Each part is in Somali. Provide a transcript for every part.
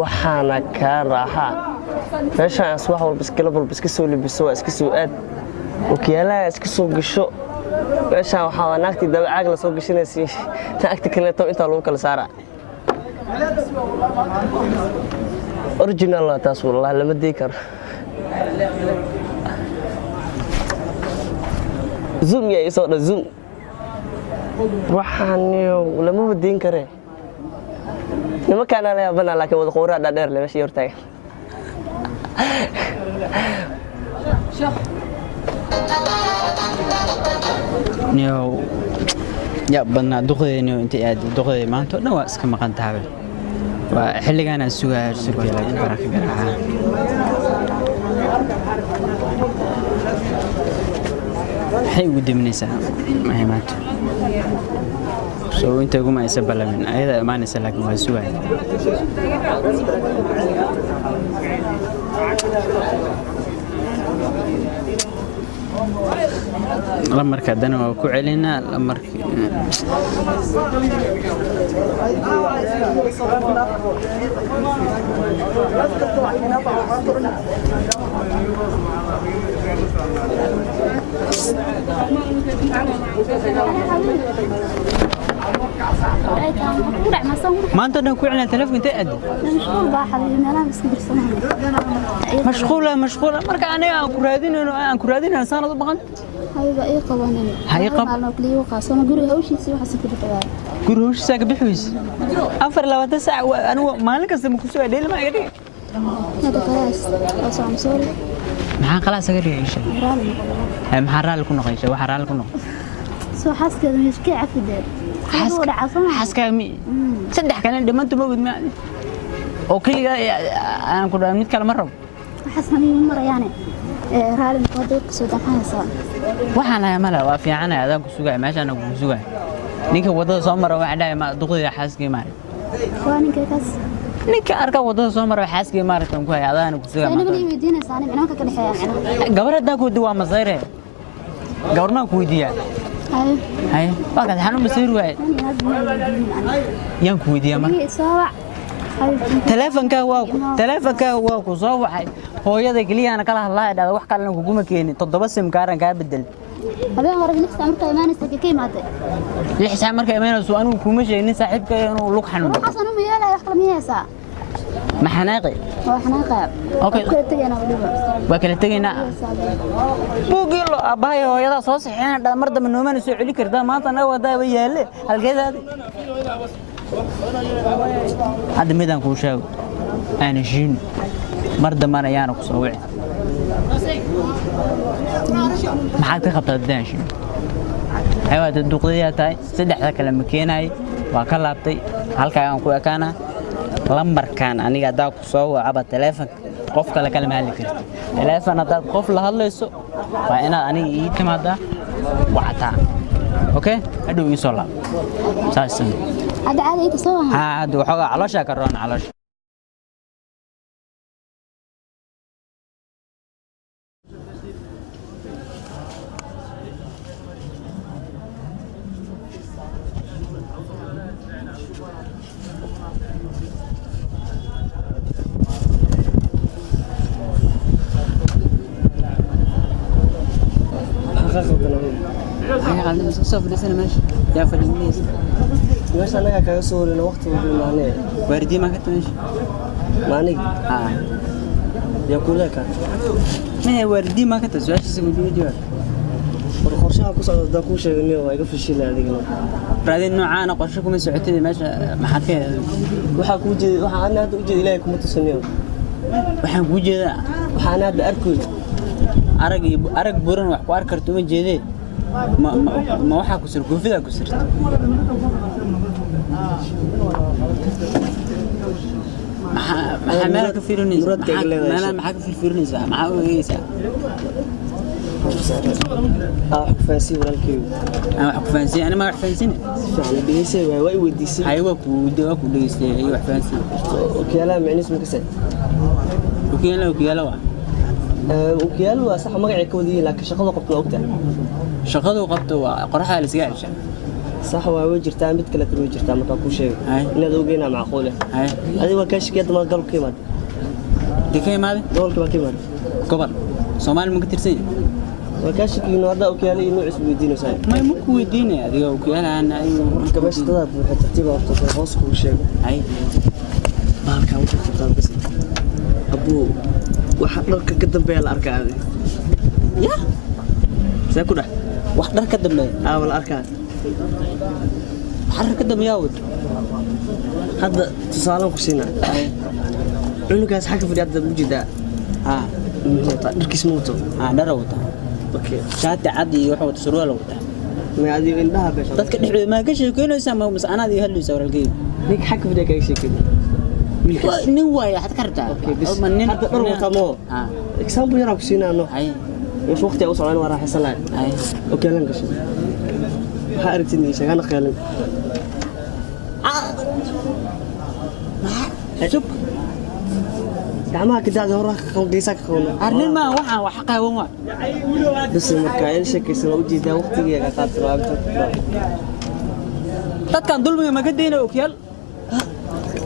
waxaana ka raaxa meeshaan wax walba iska labal iska soo libiso iska soo aad okiyaalaha iska soo gasho meeshaan waxa naagti dabacaag la soo gashanaysi naagti kale to inta lagu kala saara original la taas wallahi lama dii karo zoom ya isoo da zoom waxaan lama wadin kare nima kana la yaabana laakiin wada qowraad dheer leh meeshii hortay نيو يا بدنا دقيقة نيو أنت قاعد دقيقة ما أنت نوا اسكم مكان تابل وحلي أنا سوى لكن براك جراحة حي ودي من نساء ما هي مات سو أنت قوم يسبلا من أيضا ما نسأل لك ما سوى لمرك دنا وكعلنا لمرك ما أنت نكوعنا تلفون تأدي مشغولة مرك أنا أنكرادين أنا صار ضبطان هاي أي قوانين هاي قب كليو قاسم قولي هوشي سوى حسب كده قولي هوش ساق بحويس أفر لو تسع وأنا ما لك أصلا مكسوة ليه ما يقدر هذا خلاص أصلا مسوري maxaa qalaas aga dhigaysaa maxaa raali ku noqoysaa waxa raali ku noqo soo xaskada miskii cafideed xaska mi saddex kana dhimantu ma wad ma oo kaliya aan ku dhaw mid kale ma rabo xasani marayane raali ma qado soo dhaxaysa waxaan ayaa mala waa fiican adaan ku sugay meesha aan ku sugay ninka wadada soo maro waxa dhaay ma duqdiga xaskii maari waa ninka kaas ninka arka wadada soo maro xaskii maartan ku hay adaan ku sugay ma weydiinaysaa macnaha ka dhaxeeyaa gabarada ku duwa masayre gabarna ku weydiiya هاي وقت حنون بصير واحد ينكو دي ما تلفون كواكو صوحي hooyada kaliya ana kala hadlaa dhaada wax kale ku guma keenin 7 sim kaaran ka bedel habeen hore lix marka imaanaysa ka imaatay lix marka imaanayso anigu kuma sheegin saaxiibka inuu lug xanuun xasan uma yeelay wax kale miyaysa ما حناقي اوكي وكل تجينا بوقي له اباي هويدا soo saxeen marda manooman soo cili kartaa maanta anaga wadaa yaale halkeeda hada midaan ku sheego aan shin marda man ayaan ku soo wicin maxaad ka qabtaa daashin aywaad duqdiyaa tahay saddexda kale ma keenay waa ka laabtay halka aan ku ekaana lambarkan aniga hadaa ku soo wacaba telefoonka qof kale kala maali kartid telefoon hadaa qof la hadlayso waa inaad aniga ii timaada wactaa okay hadhow ii soo laab saasan hada caadi inta soo ha hada waxa caloosha ka roon caloosha سوف نسنا ماشي يا فلسطين ماشي انا كاga soo horina waqti walba maanay waardi ma ka tameesh maanay ya kulaka ma waardi ma ka taswaashiisa ku diidiyo qorshaha ku socda ku sheegnay waa iga fashilay adigna raadin noocaana qorshe kuma socotay meesha maxaad ka waxa ku jeeday waxa aan hadda u jeeday ilaahay kuma tusanayo waxaan ku jeedaa waxaan hadda arkoy arag buran wax ku arkarto ma jeeday ما waxa ku sir goofida ku sirta ما meel ka fiirinaysa ma ka fiirinaysa ma ogeeysa wax ku faansi walaalkay wax ku faansi ana ma wax faansin fiican dhigisay way weydiisay haywa ku dhigisay ay wax faansi okiyala macniis ma ka say okiyala waa okiyala waa sax magaciisa ka wadiyay laakiin shaqada qabto ogta shaqadu qabto waa qoraxda la iska hesha صح وجرتها مثل كلا وجرتها ما كان كل شيء هاي. إن ذوقنا معقولة هاي هذه وكاش كده ما قالوا كيما دي كاي ماذا دول كيما كبر سومالي ممكن ترسين وكاش إنه هذا أوكيالي إنه اسمه دينه ساي ما ممكن يديني هذه اوكيالا انا ايوه كباش تضاد ترتيب أرتب خاص كل شيء هاي ما كان وجه كتاب بس أبو واحد لك قدام بيا الأركان هذه يا سأكونه wax dhar ka dambeeya والأركان xarar ka dambeeya wad هذا تصالح كسينا إنه كاس حاجة في اليد موجودة ah دركيس موتو dhar wata أوكي shaati cad iyo waxa wata surwaal wata ما هذه عندها بس dadka dhexdooda ma ka sheekeynaysaa ma mas'anaadii hadlaysaa walaalkay ليك حاجة في اليد أي شيء كده nin waaya waxaad ka rabtaa أوكي بس ma nin هذا ضرب طمو ah إكسام بيرا كسينا إنه hay إيش وقتي أوصل أنا وراح أصلي hay أوكي لين كشي حارتني شيء أنا خيالي shub دعمها كده هذا وراك خون جيسك خون arrin ma waxaan wax qaawan waa بس المكان شكل سوى وجي ده وقتي يا قطعت رابط dadkan dulmiga ma ka deyna ookiyaal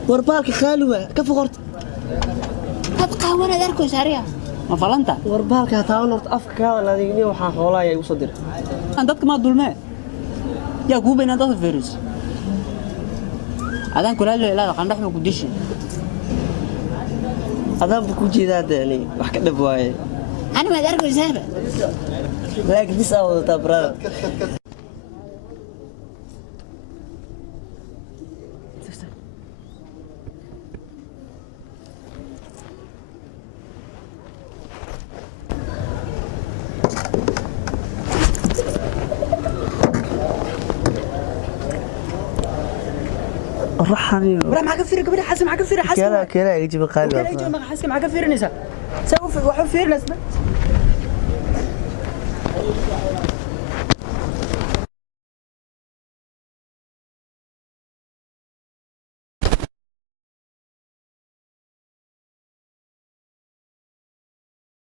وربالك خالوة كيف غرت dad qaawanad arkaysa ariya ma falanta وربالك هتاون ورت أفك هذا الذي يني وحا خولا يا يوصدر aan dadka ma dulmee yaa ku beenan dad fiiris adaan kula leeyahay qandhax ma ku dishi هذا بكوجي ذا يعني وحكي دبواي ani ma arkaysaa لكن دي ساوى تبرا الرحاني wala ma ka fiir gabadha xasan ma ka fiir xasan كلا كلا يجيب kala القلب jooga ma xasan ma ka fiirinaysa saw waxa fiirinaysa